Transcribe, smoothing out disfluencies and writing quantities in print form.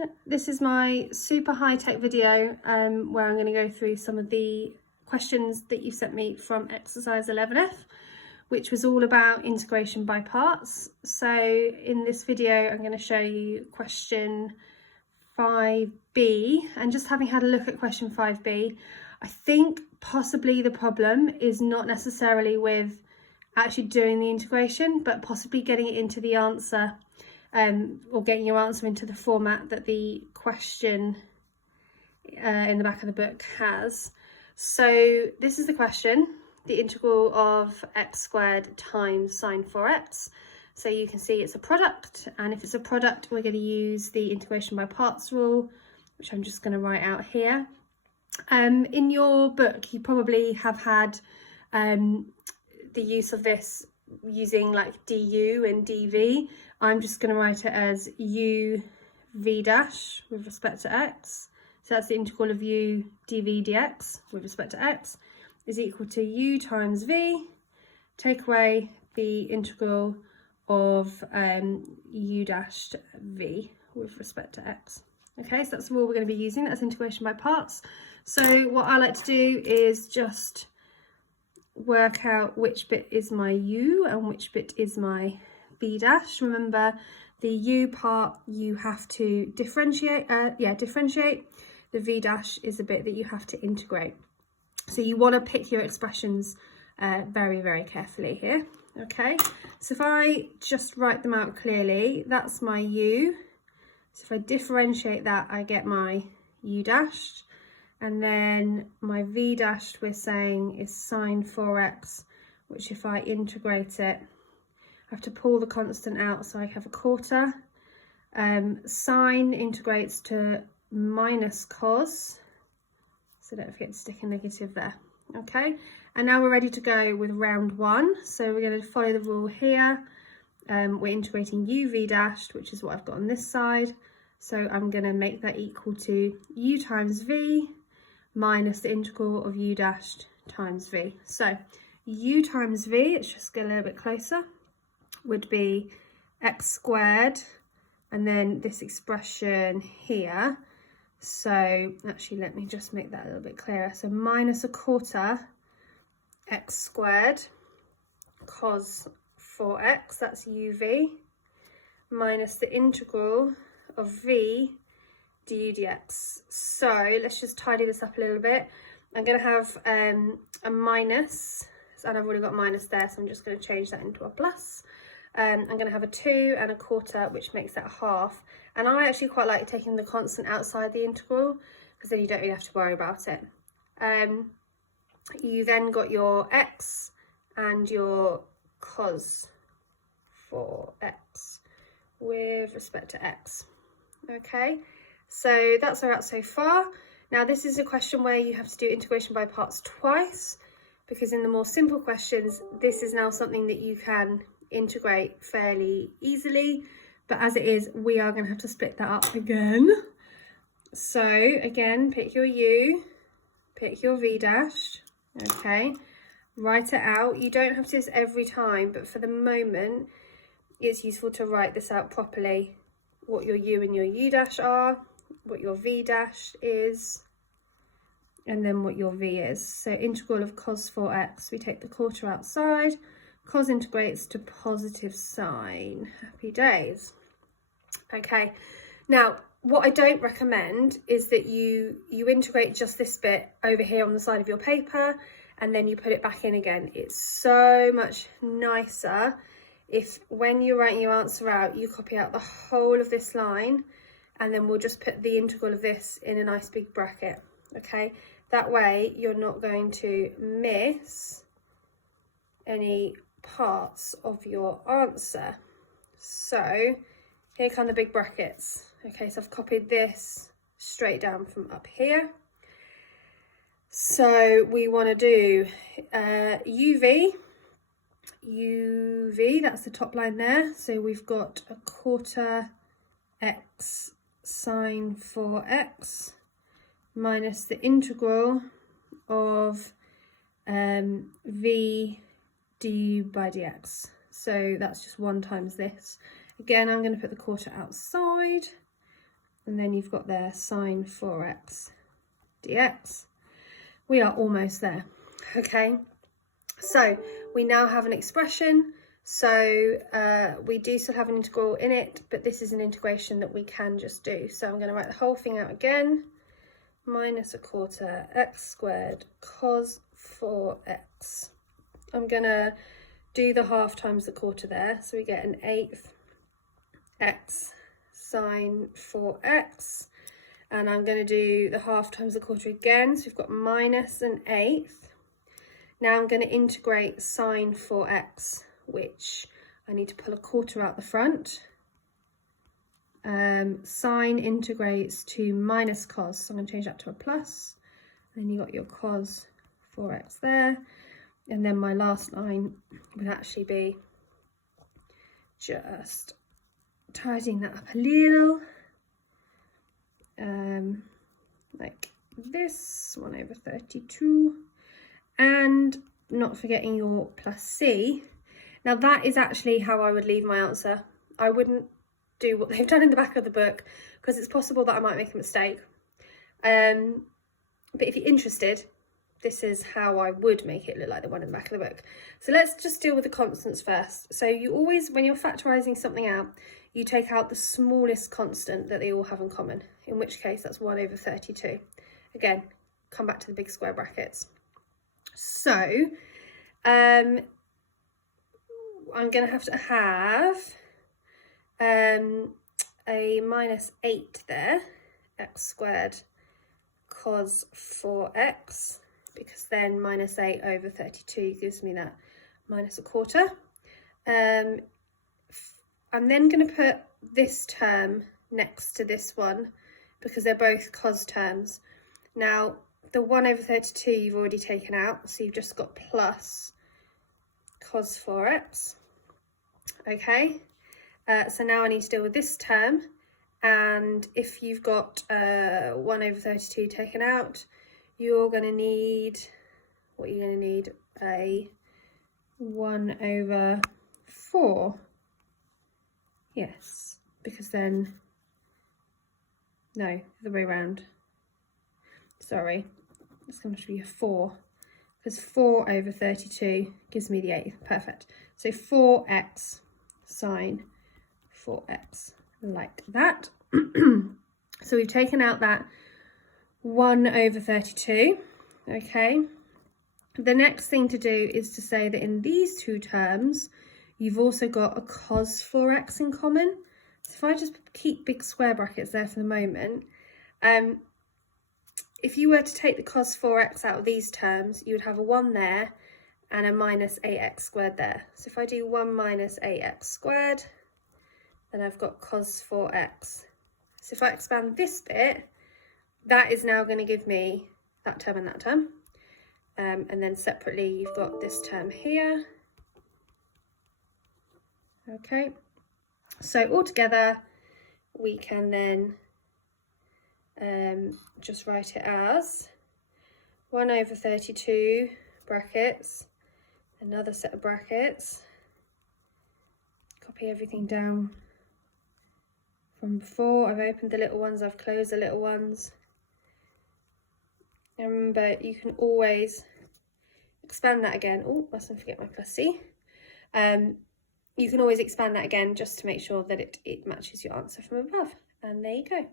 everyone, this is my super high-tech video where I'm going to go through some of the questions that you sent me from exercise 11F, which was all about integration by parts. So in this video I'm going to show you question 5b, and just having had a look at question 5b, I think possibly the problem is not necessarily with actually doing the integration, but possibly getting it into the answer, or getting your answer into the format that the question in the back of the book has. So this is the question: the integral of x squared times sine 4x. So you can see it's a product, and if it's a product we're going to use the integration by parts rule, which I'm just going to write out here. In your book you probably have had the use of this using like du and dv. I'm just going to write it as u v dash with respect to x. So that's the integral of u dv dx with respect to x is equal to u times v, take away the integral of u dash v with respect to x. Okay, so that's the rule we're going to be using. That's integration by parts. So what I like to do is just work out which bit is my u and which bit is my v dash. Remember, the u part you have to differentiate. Differentiate. The v dash is the bit that you have to integrate. So you want to pick your expressions very, very carefully here. Okay, so if I just write them out clearly, that's my u. So if I differentiate that, I get my u dash. And then my v dash we're saying is sine 4x, which if I integrate it, I have to pull the constant out, so I have a quarter. Sine integrates to minus cos, so don't forget to stick a negative there. Okay, and now we're ready to go with round one. So we're going to follow the rule here. We're integrating u v dash, which is what I've got on this side. So I'm going to make that equal to u times v minus the integral of u dashed times v. So u times v, let's just get a little bit closer, would be x squared, and then this expression here. So actually let me just make that a little bit clearer. So minus a quarter x squared cos 4x, that's uv, minus the integral of v du dx. So let's just tidy this up a little bit. I'm going to have a minus, and I've already got minus there, so I'm just going to change that into a plus. I'm going to have a 2 and a quarter, which makes that half. And I actually quite like taking the constant outside the integral, because then you don't really have to worry about it. You then got your x and your cos 4x with respect to x. Okay, so that's where we're at so far. Now this is a question where you have to do integration by parts twice, because in the more simple questions this is now something that you can integrate fairly easily, but as it is we are going to have to split that up again. So again, pick your u, pick your v dash, okay, write it out. You don't have to do this every time, but for the moment it's useful to write this out properly, what your u and your u dash are, what your v dash is, and then what your v is. So integral of cos 4x, we take the quarter outside, cos integrates to positive sine. Happy days. Okay, now what I don't recommend is that you integrate just this bit over here on the side of your paper and then you put it back in again. It's so much nicer if when you're writing your answer out you copy out the whole of this line, and then we'll just put the integral of this in a nice big bracket. Okay, that way you're not going to miss any parts of your answer. So here come the big brackets. Okay, so I've copied this straight down from up here. So we want to do uv, that's the top line there. So we've got a quarter x sine 4x minus the integral of v du by dx. So that's just 1 times this. Again, I'm going to put the quarter outside. and then you've got there sine 4x dx. We are almost there. Okay, so we now have an expression. So we do still have an integral in it, but this is an integration that we can just do. So I'm going to write the whole thing out again. Minus a quarter x squared cos 4x. I'm going to do the half times the quarter there. So we get an 1/8 x sine 4x. And I'm going to do the half times the quarter again. So we've got minus an 1/8. Now I'm going to integrate sine 4x, which I need to pull a quarter out the front. Sine integrates to minus cos, so I'm going to change that to a plus. Then you got your cos 4x there. And then my last line would actually be just tidying that up a little. Like this, 1/32. And not forgetting your plus c. Now that is actually how I would leave my answer. I wouldn't do what they've done in the back of the book, because it's possible that I might make a mistake. But if you're interested, this is how I would make it look like the one in the back of the book. So let's just deal with the constants first. So you always, when you're factorising something out, you take out the smallest constant that they all have in common, in which case that's 1/32. Again, come back to the big square brackets. So I'm going to have a minus 8 there, x squared cos 4x, because then minus 8/32 gives me that minus a quarter. I'm then going to put this term next to this one because they're both cos terms. Now the 1/32 you've already taken out, so you've just got plus cos 4x. Okay, so now I need to deal with this term, and if you've got 1/32 taken out, you're going to need, what are you going to need? A 1/4. Yes, because then, no, the way around. Sorry, it's going to be a 4, because 4/32 gives me the 8th. Perfect. So 4x sine 4x, like that. So we've taken out that 1/32. Okay. The next thing to do is to say that in these two terms, you've also got a cos 4x in common. So if I just keep big square brackets there for the moment, if you were to take the cos 4x out of these terms, you would have a 1 there and a minus 8x squared there. So if I do 1 minus 8x squared, then I've got cos 4x. So if I expand this bit, that is now going to give me that term and that term. And then separately, you've got this term here. Okay, so altogether, we can then just write it as 1/32 brackets, another set of brackets, copy everything down from before. I've opened the little ones, I've closed the little ones. Remember, you can always expand that again. Oh, mustn't forget my plus c. You can always expand that again just to make sure that it matches your answer from above. And there you go.